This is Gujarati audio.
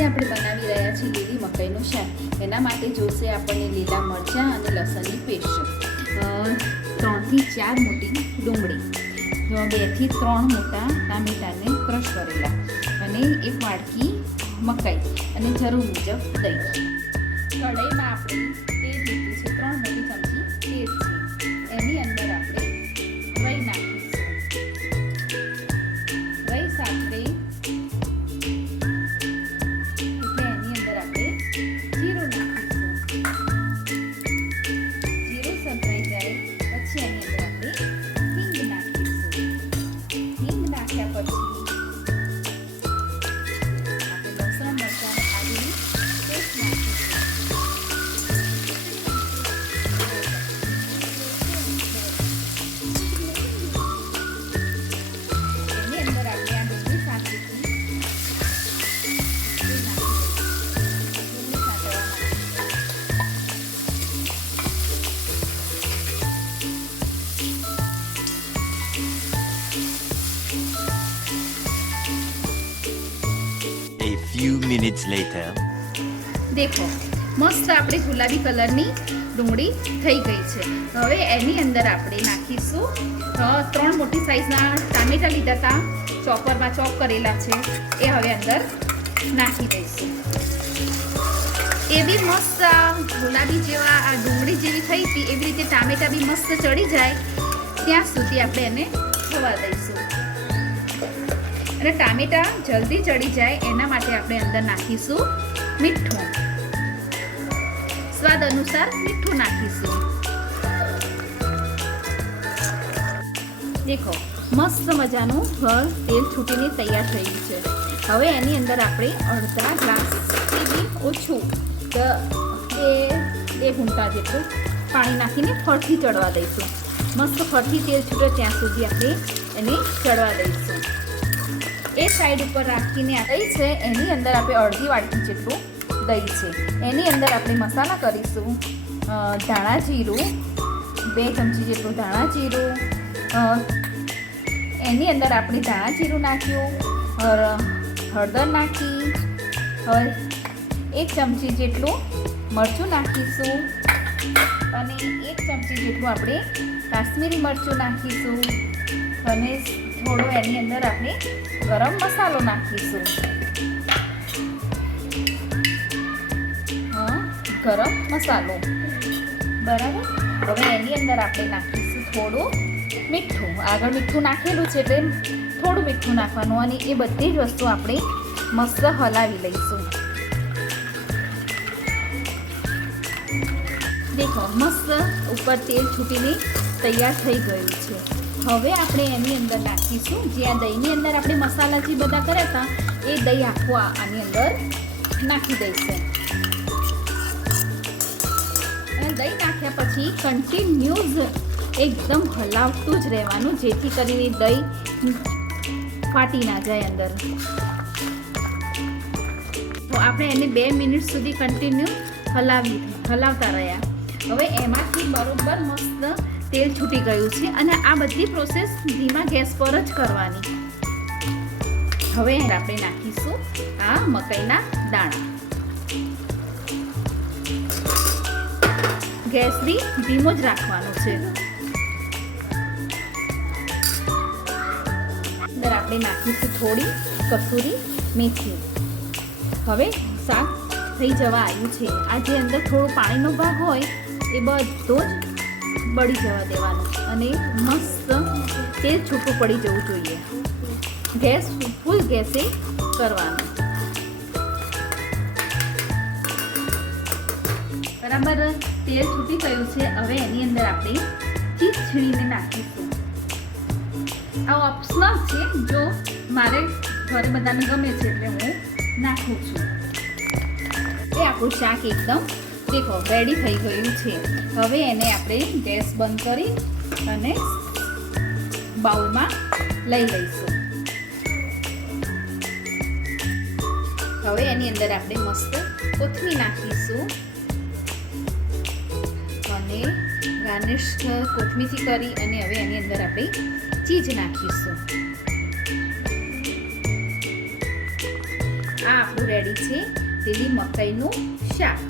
આજે આપણે બનાવી રહ્યા છીએ લીલી મકાઈનું શાક। એના માટે જોશે આપણને લીલા મરચાં અને લસણની પેસ્ટ, 3 થી 4 મોટી ડુંગળી, 2 થી 3 મોટા ટામેટાને ક્રશ કરેલા અને 1 વાટકી મકાઈ અને જરૂર મુજબ દહીં। કઢાઈમાં આપણે તેલ લીધું છે, 3 મોટી ચમચી તેલ છે। એની અંદર આપણે રાઈ નાખીશું। રાઈ સાથે A few minutes later. देखो मस्त આપણે ગુલાબી કલરની ડુંગળી થઈ ગઈ છે। હવે એની અંદર આપણે નાખીશું 3 મોટી સાઈઝના ટામેટા લીધા હતા, ચોપરમાં ચોપ કરેલા છે, એ હવે અંદર નાખી દઈશું। એ બી મસ્ત ગુલાબી જેવા આ ડુંગળી જેવી થઈ હતી એવી રીતે ટામેટા બી મસ્ત ચડી જાય ત્યાં સુધી આપણે એને થવા દઈશું। અને ટામેટા જલ્દી ચડી જાય એના માટે આપણે અંદર નાખીશું મીઠું, સ્વાદ અનુસાર મીઠું નાખીશું। દેખો મસ્ત મજાનું તેલ છૂટીને તૈયાર થઈ ગયું છે। હવે એની અંદર આપણે અડધા ગ્લાસથી બી ઓછું 2 ઘૂંટા જેટલું પાણી નાખીને ફરથી ચડવા દઈશું। મસ્ત ફરથી તેલ છૂટે ત્યાં સુધી આપણે એને ચડવા દઈશું। એ સાઈડ ઉપર રાખીને દહીં છે એની અંદર આપણે અડધી વાટકી જેટલું દહીં છે, એની અંદર આપણે મસાલા કરીશું। ધાણા જીરું 2 ચમચી જેટલું ધાણા જીરું, એની અંદર આપણે ધાણા જીરું નાખ્યું, હળદર નાખી, હવે 1 ચમચી જેટલું મરચું નાખીશું અને 1 ચમચી જેટલું આપણે કાશ્મીરી મરચું નાખીશું અને થોડો એની અંદર આપણે ગરમ મસાલો નાખીશું। ગરમ મસાલો બરાબર। હવે એની અંદર આપણે નાખીશું થોડું મીઠું। આગળ મીઠું નાખેલું છે એટલે થોડું મીઠું નાખવાનું અને એ બધી જ વસ્તુ આપણે મસ્ત હલાવી લઈશું। દેખો મસ્ત ઉપર તેલ છૂટીને તૈયાર થઈ ગયું છે। હવે આપણે એની અંદર નાખીશું જે આ દહીંની અંદર આપણે મસાલા જે બધા કર્યા હતા એ દહીં આખું આની અંદર નાખી દઈશું। અને દહીં નાખ્યા પછી કન્ટિન્યુઅસ એકદમ હલાવતું જ રહેવાનું જેથી કરીને દહીં ફાટી ના જાય અંદર। તો આપણે એને 2 મિનિટ સુધી કન્ટિન્યુ હલાવતા રહ્યા। હવે એમાંથી બરોબર મસ્ત તેલ છૂટી ગયું છે અને આ બધી પ્રોસેસ ધીમા ગેસ પર જ કરવાની। હવે આપણે નાખીશું આ મકાઈના દાણા। ગેસ બી ધીમો જ રાખવાનો છે। અંદર આપણે નાખીશું થોડી કસૂરી મેથી। હવે શાક થઈ જવા આવ્યું છે। આ જે અંદર થોડું પાણીનો ભાગ હોય એ બધો જ બળી જવા દેવાનું અને મસ્ત તેલ છૂટું પડી જવું જોઈએ। ગેસ ફૂલ ગેસે કરવાનું બરાબર। તેલ છૂટી ગયું છે। હવે એની અંદર આપણે ચીઝ છીણીને નાખીશું। આ ઓપ્શનલ છે, જો મારે ઘરે બધાને ગમે છે એટલે હું નાખું છું। એ આપણું શાક એકદમ દેખો રેડી થઈ ગયું છે। હવે એને આપણે ગેસ બંધ કરી અને બાઉલમાં લઈ લઈશું। હવે એની અંદર આપણે મસ્ત કોથમીર નાખીશું અને ગાર્નિશ કોથમીરથી કરી અને હવે એની અંદર આપણે ચીઝ નાખીશું। આ આપણું રેડી છે લીલી મકાઈનું શાક.